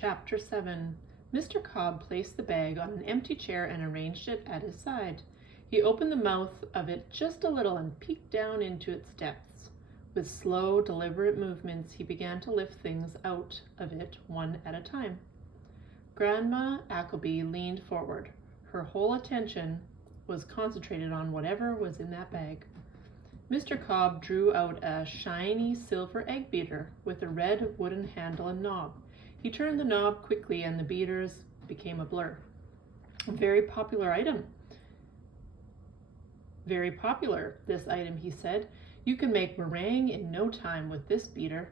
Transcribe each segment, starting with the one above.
Chapter 7. Mr. Cobb placed the bag on an empty chair and arranged it at his side. He opened the mouth of it just a little and peeked down into its depths. With slow, deliberate movements, he began to lift things out of it one at a time. Grandma Appleby leaned forward. Her whole attention was concentrated on whatever was in that bag. Mr. Cobb drew out a shiny silver egg beater with a red wooden handle and knob. He turned the knob quickly and the beaters became a blur. A very popular item. Very popular, this item, he said. You can make meringue in no time with this beater.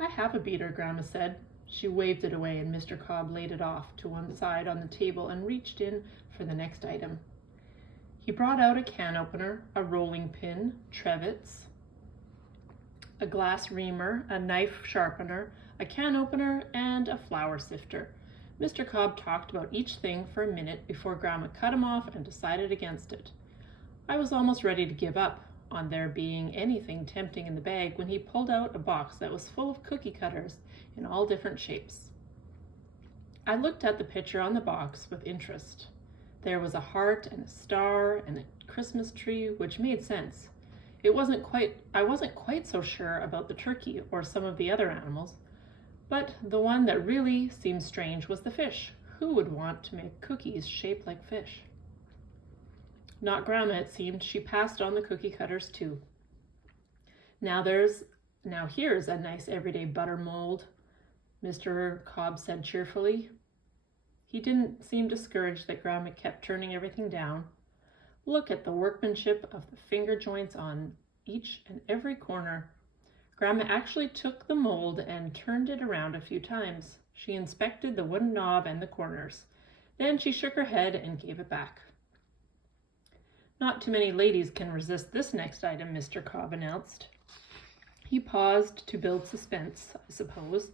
I have a beater, Grandma said. She waved it away and Mr. Cobb laid it off to one side on the table and reached in for the next item. He brought out a can opener, a rolling pin, trevets, a glass reamer, a knife sharpener, a can opener, and a flour sifter. Mr. Cobb talked about each thing for a minute before Grandma cut him off and decided against it. I was almost ready to give up on there being anything tempting in the bag when he pulled out a box that was full of cookie cutters in all different shapes. I looked at the picture on the box with interest. There was a heart and a star and a Christmas tree, which made sense. I wasn't quite so sure about the turkey or some of the other animals, but the one that really seemed strange was the fish. Who would want to make cookies shaped like fish? Not Grandma, it seemed. She passed on the cookie cutters too. Now here's a nice everyday butter mold, Mr. Cobb said cheerfully. He didn't seem discouraged that Grandma kept turning everything down. Look at the workmanship of the finger joints on each and every corner. Grandma actually took the mold and turned it around a few times. She inspected the wooden knob and the corners. Then she shook her head and gave it back. Not too many ladies can resist this next item, Mr. Cobb announced. He paused to build suspense, I suppose,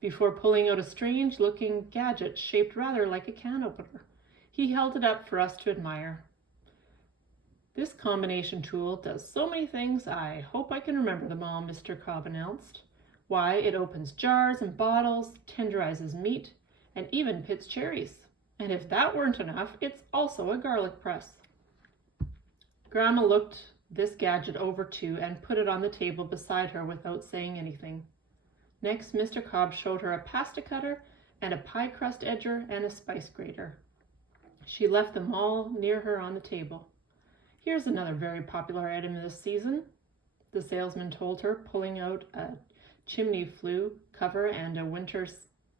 before pulling out a strange-looking gadget shaped rather like a can opener. He held it up for us to admire. This combination tool does so many things, I hope I can remember them all, Mr. Cobb announced. Why, it opens jars and bottles, tenderizes meat, and even pits cherries. And if that weren't enough, it's also a garlic press. Grandma looked this gadget over too and put it on the table beside her without saying anything. Next, Mr. Cobb showed her a pasta cutter and a pie crust edger and a spice grater. She left them all near her on the table. Here's another very popular item this season, the salesman told her, pulling out a chimney flue cover and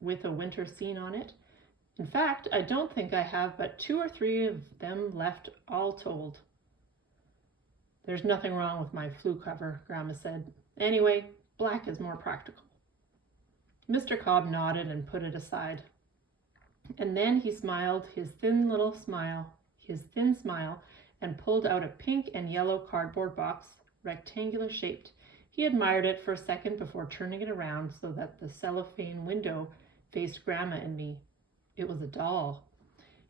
with a winter scene on it. In fact, I don't think I have but 2 or 3 of them left all told. There's nothing wrong with my flue cover, Grandma said. Anyway, black is more practical. Mr. Cobb nodded and put it aside. And then he smiled his thin smile, and pulled out a pink and yellow cardboard box, rectangular shaped. He admired it for a second before turning it around so that the cellophane window faced Grandma and me. It was a doll.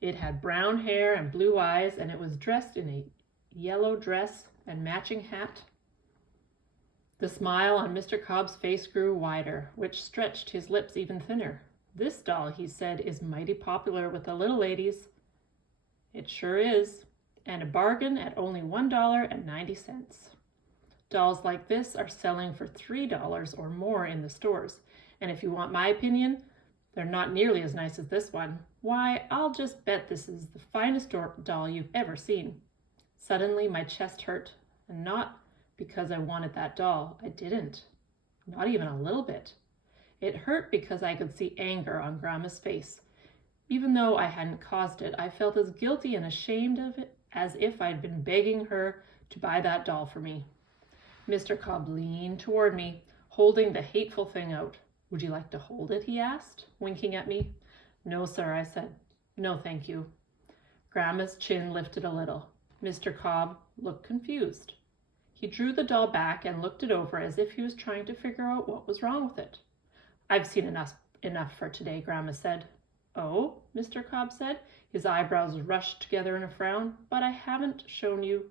It had brown hair and blue eyes, and it was dressed in a yellow dress and matching hat. The smile on Mr. Cobb's face grew wider, which stretched his lips even thinner. This doll, he said, is mighty popular with the little ladies. It sure is. And a bargain at only $1.90. Dolls like this are selling for $3 or more in the stores. And if you want my opinion, they're not nearly as nice as this one. Why, I'll just bet this is the finest doll you've ever seen. Suddenly my chest hurt, and not because I wanted that doll. I didn't. Not even a little bit. It hurt because I could see anger on Grandma's face. Even though I hadn't caused it, I felt as guilty and ashamed of it as if I'd been begging her to buy that doll for me. Mr. Cobb leaned toward me, holding the hateful thing out. Would you like to hold it, he asked, winking at me. No, sir, I said. No, thank you. Grandma's chin lifted a little. Mr. Cobb looked confused. He drew the doll back and looked it over as if he was trying to figure out what was wrong with it. I've seen enough for today, Grandma said. Oh, Mr. Cobb said. His eyebrows rushed together in a frown. But I haven't shown you.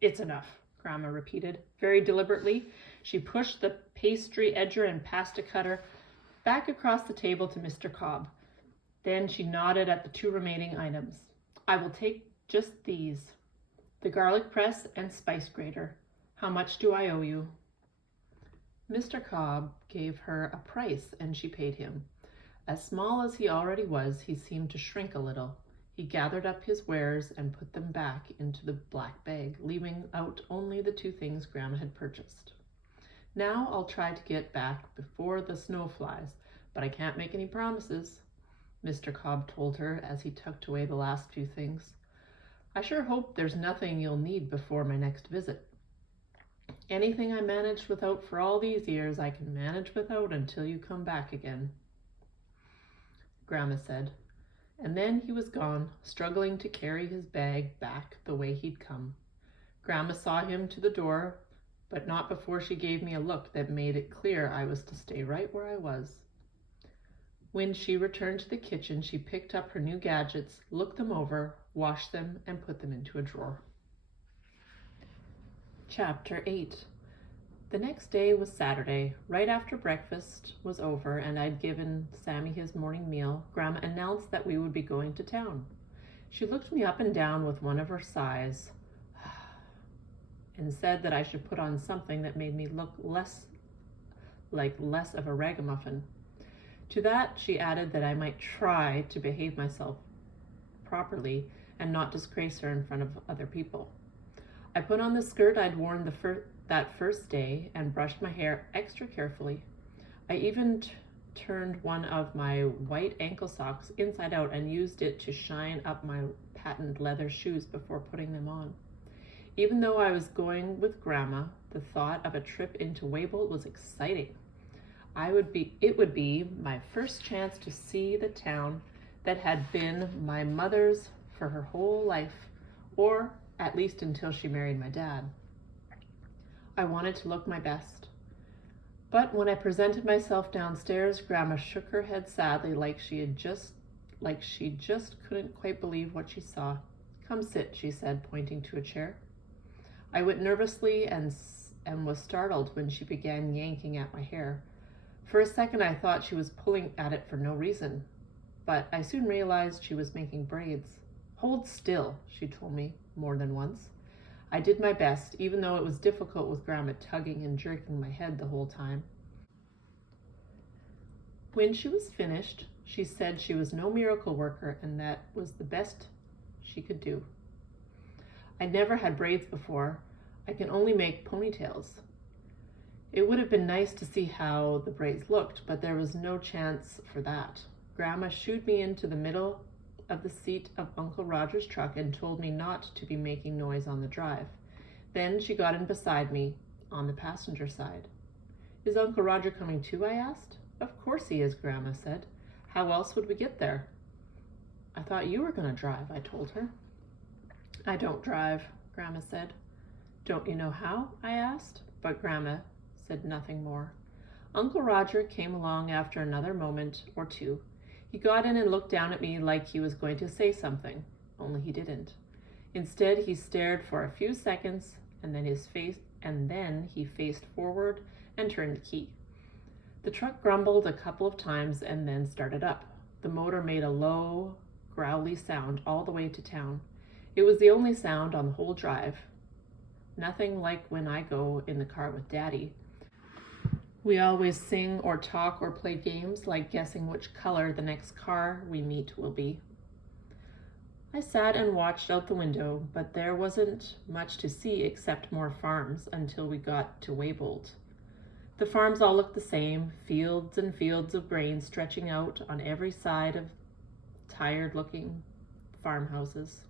It's enough, Grandma repeated. Very deliberately, she pushed the pastry edger and pasta cutter back across the table to Mr. Cobb. Then she nodded at the 2 remaining items. I will take just these, the garlic press and spice grater. How much do I owe you? Mr. Cobb gave her a price, and she paid him. As small as he already was, he seemed to shrink a little. He gathered up his wares and put them back into the black bag, leaving out only the 2 things Grandma had purchased. Now I'll try to get back before the snow flies, but I can't make any promises, Mr. Cobb told her as he tucked away the last few things. I sure hope there's nothing you'll need before my next visit. Anything I managed without for all these years, I can manage without until you come back again, Grandma said. And then he was gone, struggling to carry his bag back the way he'd come. Grandma saw him to the door, but not before she gave me a look that made it clear I was to stay right where I was. When she returned to the kitchen, she picked up her new gadgets, looked them over, washed them, and put them into a drawer. Chapter 8. The next day was Saturday. Right after breakfast was over and I'd given Sammy his morning meal, Grandma announced that we would be going to town. She looked me up and down with one of her sighs and said that I should put on something that made me look less of a ragamuffin. To that, she added that I might try to behave myself properly and not disgrace her in front of other people. I put on the skirt I'd worn that first day and brushed my hair extra carefully. I even turned one of my white ankle socks inside out and used it to shine up my patent leather shoes before putting them on. Even though I was going with Grandma, the thought of a trip into Waybolt was exciting. It would be my first chance to see the town that had been my mother's for her whole life, or at least until she married my dad. I wanted to look my best. But when I presented myself downstairs, Grandma shook her head sadly like she just couldn't quite believe what she saw. Come sit, she said, pointing to a chair. I went nervously and was startled when she began yanking at my hair. For a second, I thought she was pulling at it for no reason, but I soon realized she was making braids. Hold still, she told me more than once. I did my best, even though it was difficult with Grandma tugging and jerking my head the whole time. When she was finished, she said she was no miracle worker and that was the best she could do. I never had braids before. I can only make ponytails. It would have been nice to see how the braids looked, but there was no chance for that. Grandma shooed me into the middle of the seat of Uncle Roger's truck and told me not to be making noise on the drive. Then she got in beside me on the passenger side. Is Uncle Roger coming too? I asked. Of course he is, Grandma said. How else would we get there? I thought you were going to drive, I told her. I don't drive, Grandma said. Don't you know how? I asked, but Grandma said nothing more. Uncle Roger came along after another moment or two. He got in and looked down at me like he was going to say something, only he didn't. Instead, he stared for a few seconds, and then he faced forward and turned the key. The truck grumbled a couple of times and then started up. The motor made a low, growly sound all the way to town. It was the only sound on the whole drive. Nothing like when I go in the car with Daddy. We always sing or talk or play games like guessing which color the next car we meet will be. I sat and watched out the window, but there wasn't much to see except more farms until we got to Waybolt. The farms all looked the same, fields and fields of grain stretching out on every side of tired-looking farmhouses.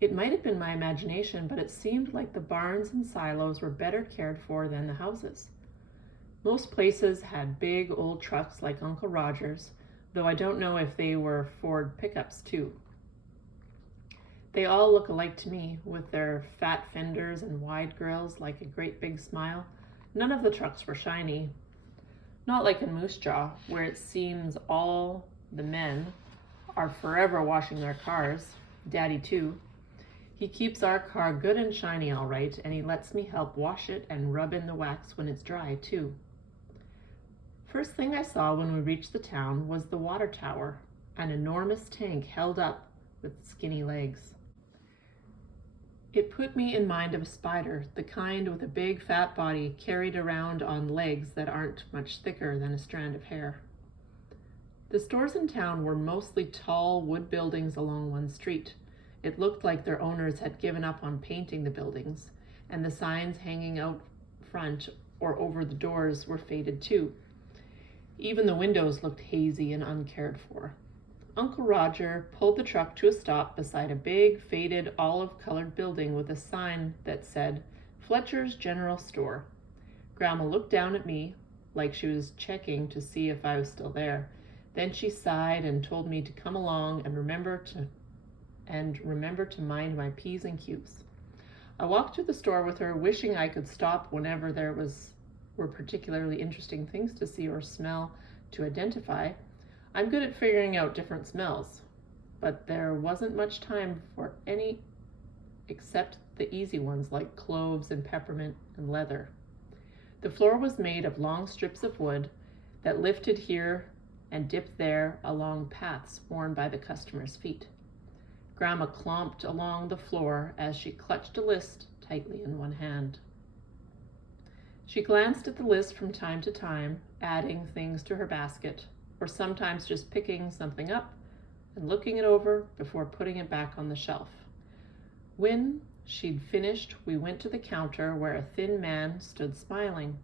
It might have been my imagination, but it seemed like the barns and silos were better cared for than the houses. Most places had big old trucks like Uncle Roger's, though I don't know if they were Ford pickups too. They all look alike to me, with their fat fenders and wide grills like a great big smile. None of the trucks were shiny. Not like in Moose Jaw, where it seems all the men are forever washing their cars. Daddy too. He keeps our car good and shiny all right, and he lets me help wash it and rub in the wax when it's dry too. First thing I saw when we reached the town was the water tower, an enormous tank held up with skinny legs. It put me in mind of a spider, the kind with a big fat body carried around on legs that aren't much thicker than a strand of hair. The stores in town were mostly tall wood buildings along one street. It looked like their owners had given up on painting the buildings, and the signs hanging out front or over the doors were faded too. Even the windows looked hazy and uncared for. Uncle Roger pulled the truck to a stop beside a big, faded, olive-colored building with a sign that said, Fletcher's General Store. Grandma looked down at me like she was checking to see if I was still there. Then she sighed and told me to come along and remember to mind my P's and Q's. I walked through the store with her, wishing I could stop whenever there were particularly interesting things to see or smell to identify. I'm good at figuring out different smells, but there wasn't much time for any except the easy ones like cloves and peppermint and leather. The floor was made of long strips of wood that lifted here and dipped there along paths worn by the customers' feet. Grandma clomped along the floor as she clutched a list tightly in one hand. She glanced at the list from time to time, adding things to her basket, or sometimes just picking something up and looking it over before putting it back on the shelf. When she'd finished, we went to the counter where a thin man stood smiling.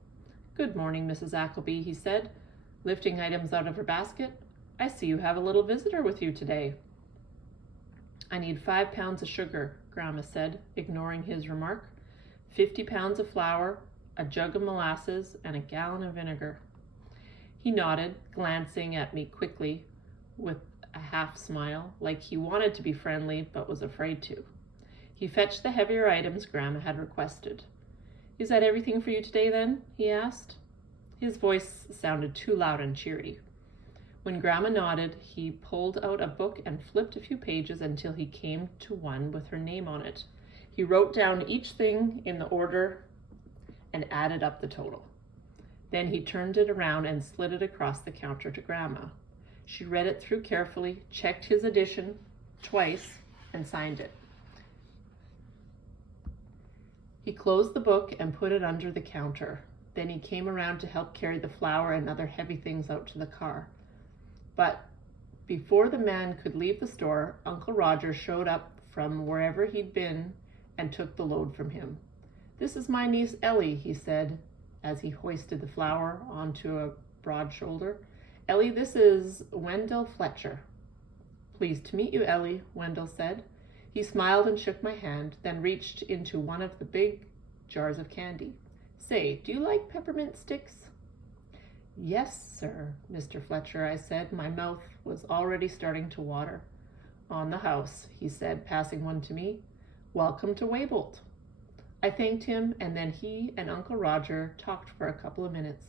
Good morning, Mrs. Appleby, he said, lifting items out of her basket. I see you have a little visitor with you today. I need 5 pounds of sugar, Grandma said, ignoring his remark, 50 pounds of flour, a jug of molasses, and a gallon of vinegar. He nodded, glancing at me quickly with a half smile, like he wanted to be friendly but was afraid to. He fetched the heavier items Grandma had requested. Is that everything for you today, then? He asked. His voice sounded too loud and cheery. When Grandma nodded, he pulled out a book and flipped a few pages until he came to one with her name on it. He wrote down each thing in the order and added up the total. Then he turned it around and slid it across the counter to Grandma. She read it through carefully, checked his addition twice, and signed it. He closed the book and put it under the counter. Then he came around to help carry the flour and other heavy things out to the car. But before the man could leave the store, Uncle Roger showed up from wherever he'd been and took the load from him. This is my niece Ellie, he said, as he hoisted the flour onto a broad shoulder. Ellie, this is Wendell Fletcher. Pleased to meet you, Ellie, Wendell said. He smiled and shook my hand, then reached into one of the big jars of candy. Say, do you like peppermint sticks? Yes, sir, Mr. Fletcher, I said. My mouth was already starting to water. On the house, he said, passing one to me. Welcome to Waybolt. I thanked him, and then he and Uncle Roger talked for a couple of minutes.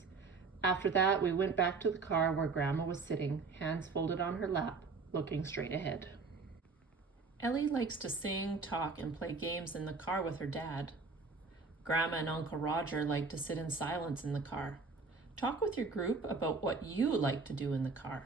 After that, we went back to the car where Grandma was sitting, hands folded on her lap, looking straight ahead. Ellie likes to sing, talk, and play games in the car with her dad. Grandma and Uncle Roger like to sit in silence in the car. Talk with your group about what you like to do in the car.